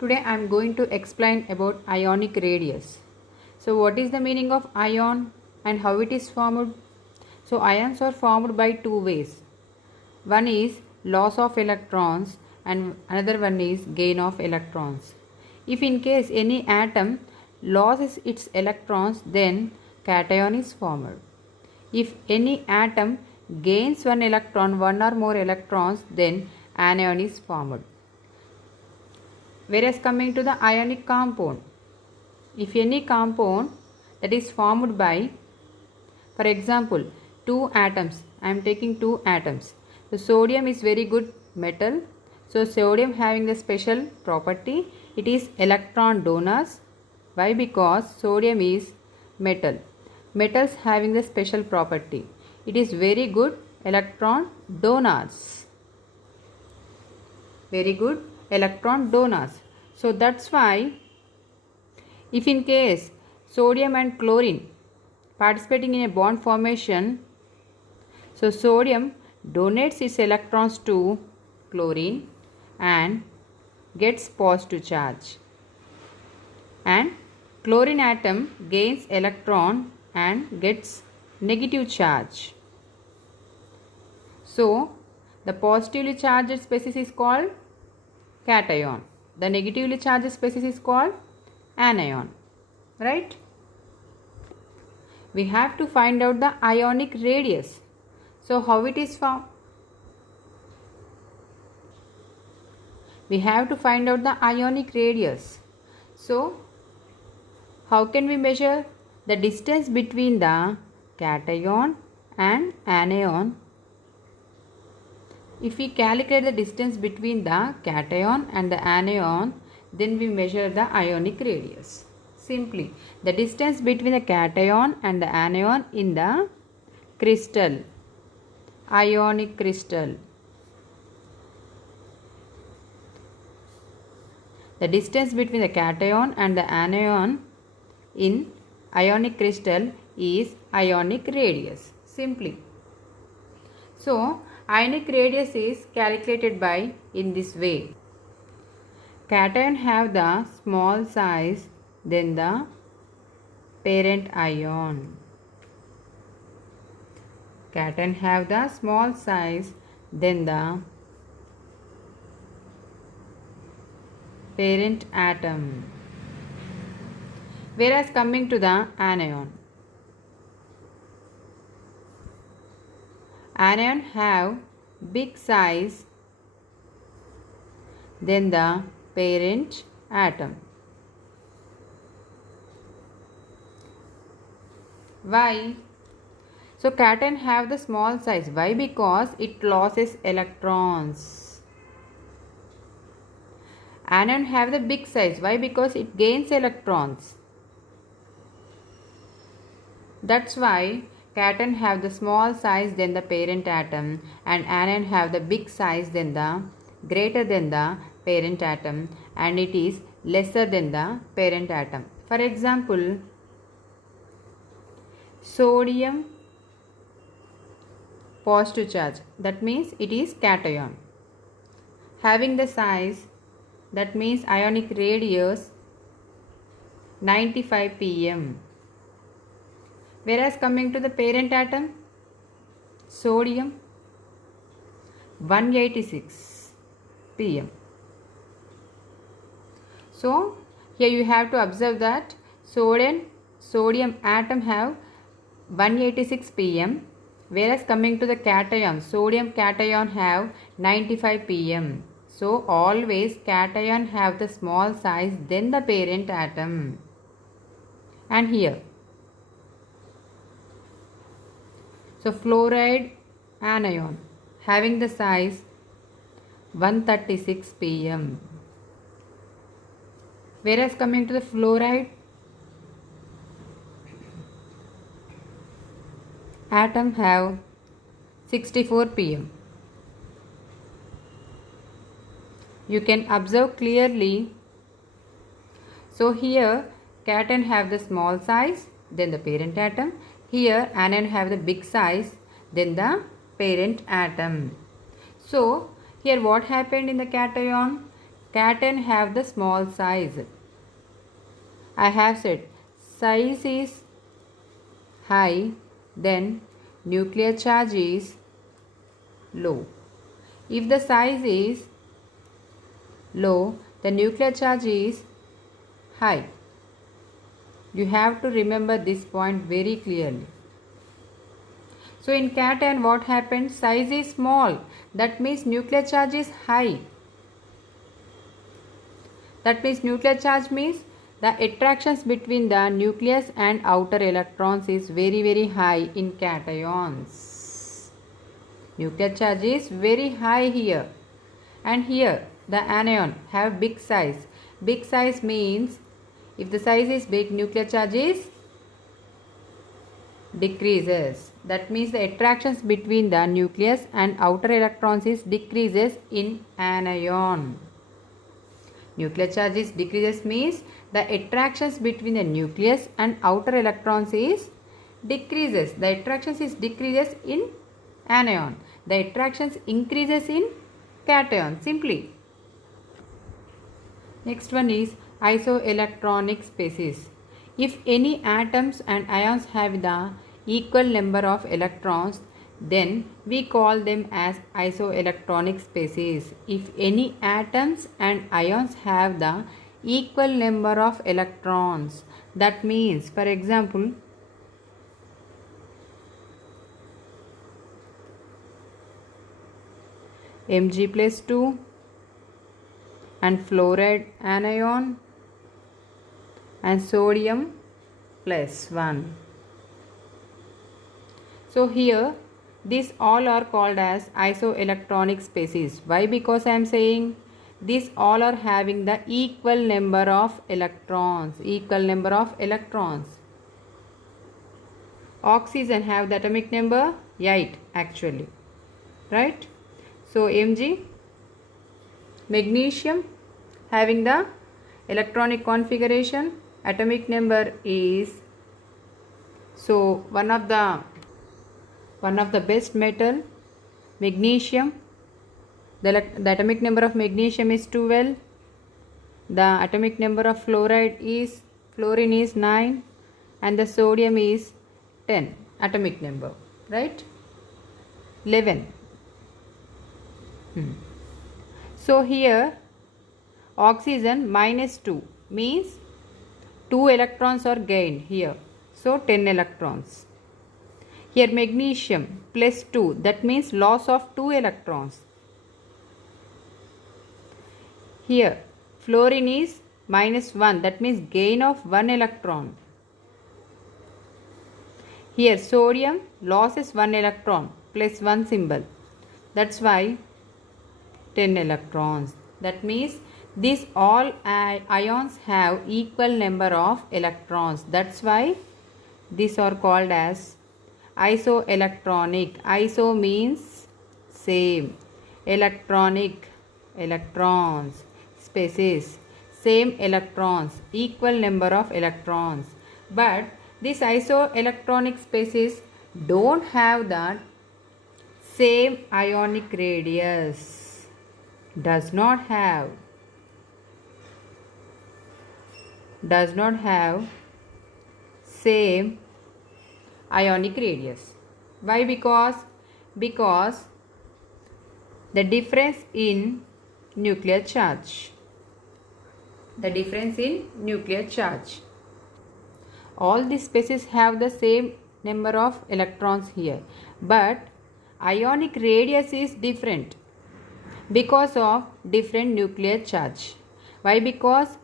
Today I am going to explain about ionic radius. So what is the meaning of ion and how it is formed? So ions are formed by two ways. One is loss of electrons and another one is gain of electrons. If in case any atom loses its electrons, then cation is formed. If any atom gains one electron, one or more electrons, then anion is formed. Whereas coming to the ionic compound, if any compound that is formed by, for example, two atoms, I am taking two atoms. So sodium is very good metal. So sodium having the special property, it is electron donors. Why? Because sodium is metal. Metals having the special property, it is very good electron donors. Very good electron donors. So that's why if in case sodium and chlorine participating in a bond formation, so sodium donates its electrons to chlorine and gets positive charge, and chlorine atom gains electron and gets negative charge. So the positively charged species is called cation. The negatively charged species is called anion. Right? We have to find out the ionic radius. So how it is found? We have to find out the ionic radius. So how can we measure the distance between the cation and anion? If we calculate the distance between the cation and the anion, then we measure the ionic radius. Simply, the distance between the cation and the anion in the crystal, ionic crystal. The distance between the cation and the anion in ionic crystal is ionic radius. Simply. So, ionic radius is calculated by in this way. Cation have the small size than the parent ion. Cation have the small size than the parent atom. Whereas coming to the anion, anion have big size than the parent atom. Why? So cation have the small size. Why? Because it loses electrons. Anion have the big size. Why? Because it gains electrons. That's why cation have the small size than the parent atom and anion have the big size than the greater than the parent atom, and it is lesser than the parent atom. For example, sodium positive charge, that means it is cation, having the size, that means ionic radius 95 pm. Whereas coming to the parent atom, sodium 186 pm. So here you have to observe that sodium atom have 186 pm, whereas coming to the cation, sodium cation have 95 pm. So always cation have the small size than the parent atom. And here, so fluoride anion having the size 136 pm. Whereas coming to the fluoride atom have 64 pm. You can observe clearly. So here cation have the small size than the parent atom. Here anion have the big size than the parent atom. So here what happened in the cation? cation have the small size. I have said size is high, then nuclear charge is low. If the size is low, the nuclear charge is high. You have to remember this point very clearly. So in cation what happens? Size is small. That means nuclear charge is high. That means nuclear charge means the attractions between the nucleus and outer electrons is very high in cations. Nuclear charge is very high here. And here the anion have big size. Big size means if the size is big, nuclear charge is decreases. That means the attractions between the nucleus and outer electrons is decreases in anion. Nuclear charge is decreases means the attractions between the nucleus and outer electrons is decreases. The attractions is decreases in anion. The attractions increases in cation. Simply. Next one is isoelectronic species. If any atoms and ions have the equal number of electrons, then we call them as isoelectronic species. If any atoms and ions have the equal number of electrons, that means, for example, Mg plus 2 and fluoride anion and sodium plus 1. So here these all are called as isoelectronic species. Why? Because I am saying these all are having the equal number of electrons. Equal number of electrons. Oxygen have the atomic number 8 actually. Right? So Mg. Magnesium having the electronic configuration, atomic number is, so one of the best metal, magnesium, the atomic number of magnesium is 12, the atomic number of fluorine is 9, and the sodium is 10 atomic number, right? 11. So here oxygen minus 2 means 2 electrons are gained here. So 10 electrons. Here magnesium plus 2, that means loss of 2 electrons. Here fluorine is minus 1, that means gain of 1 electron. Here sodium loss is 1 electron plus 1 symbol. That's why 10 electrons. That means these all ions have equal number of electrons. That's why these are called as isoelectronic. Iso means same. Electronic, electrons. Species, same electrons, equal number of electrons. But these isoelectronic species don't have that same ionic radius. Does not have same ionic radius. Why? Because the difference in nuclear charge. All these species have the same number of electrons here, but ionic radius is different because of different nuclear charge. Why? Because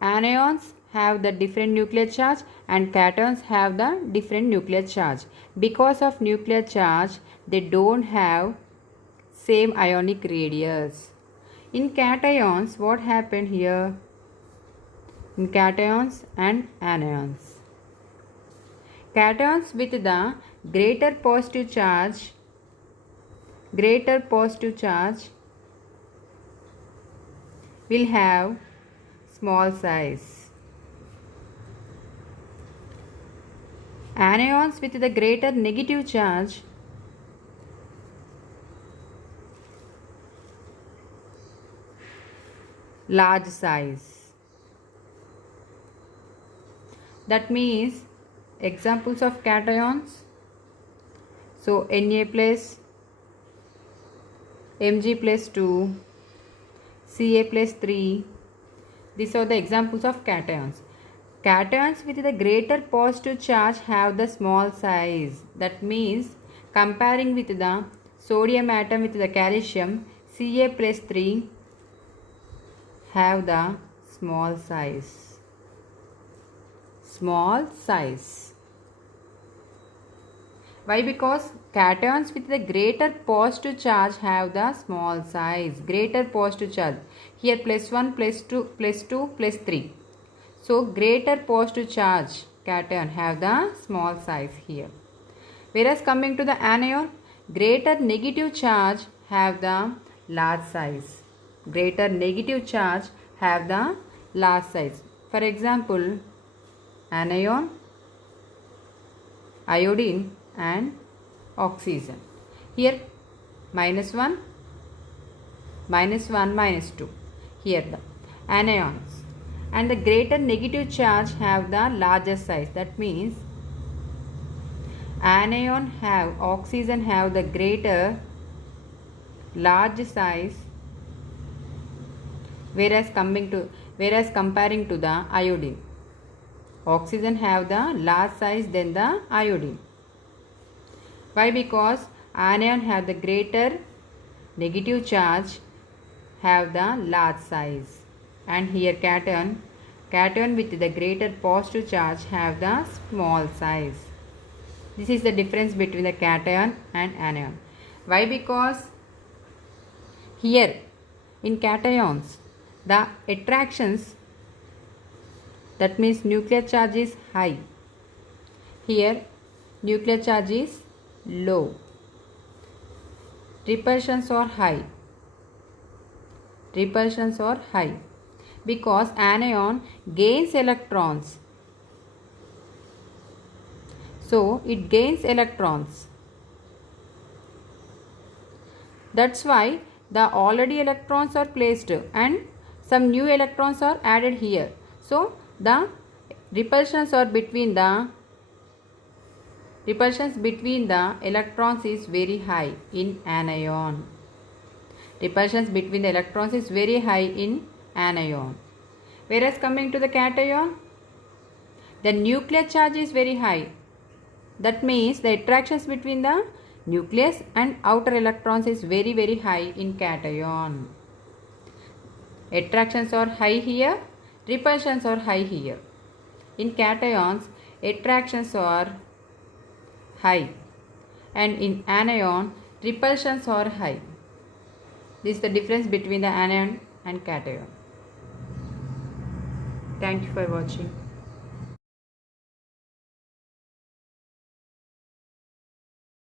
anions have the different nuclear charge and cations have the different nuclear charge. Because of nuclear charge, they don't have same ionic radius. In cations, what happened here? In cations and anions. Cations with the greater positive charge will have small size. Anions with the greater negative charge large size. That means examples of cations. So Na plus Mg plus 2, Ca plus 3. These are the examples of cations. Cations with the greater positive charge have the small size. That means comparing with the sodium atom with the calcium, Ca plus 3 have the small size. Small size. Why? Because cations with the greater positive charge have the small size. Greater positive charge. Here plus 1, plus 2, plus 2, plus 3. So greater positive charge cation have the small size here. Whereas coming to the anion, greater negative charge have the large size. Greater negative charge have the large size. For example, anion, iodine and oxygen. Here minus 1, minus 1, minus 2. Here the anions. And the greater negative charge have the larger size. That means anion have, oxygen have the greater large size, whereas comparing to the iodine. Oxygen have the large size than the iodine. Why? Because anion have the greater negative charge have the large size. And here cation with the greater positive charge have the small size. This is the difference between the cation and anion. Why? Because here in cations the attractions, that means nuclear charge is high. Here nuclear charge is low. Repulsions are high. Repulsions are high. Because anion gains electrons. So it gains electrons. That's why the already electrons are placed and some new electrons are added here. So the repulsions between the electrons is very high in anion. Repulsions between the electrons is very high in anion. Whereas coming to the cation, the nuclear charge is very high. That means the attractions between the nucleus and outer electrons is very, very high in cation. Attractions are high here, repulsions are high here. In cations, attractions are high, and in anion, repulsions are high. This is the difference between the anion and cation. Thank you for watching.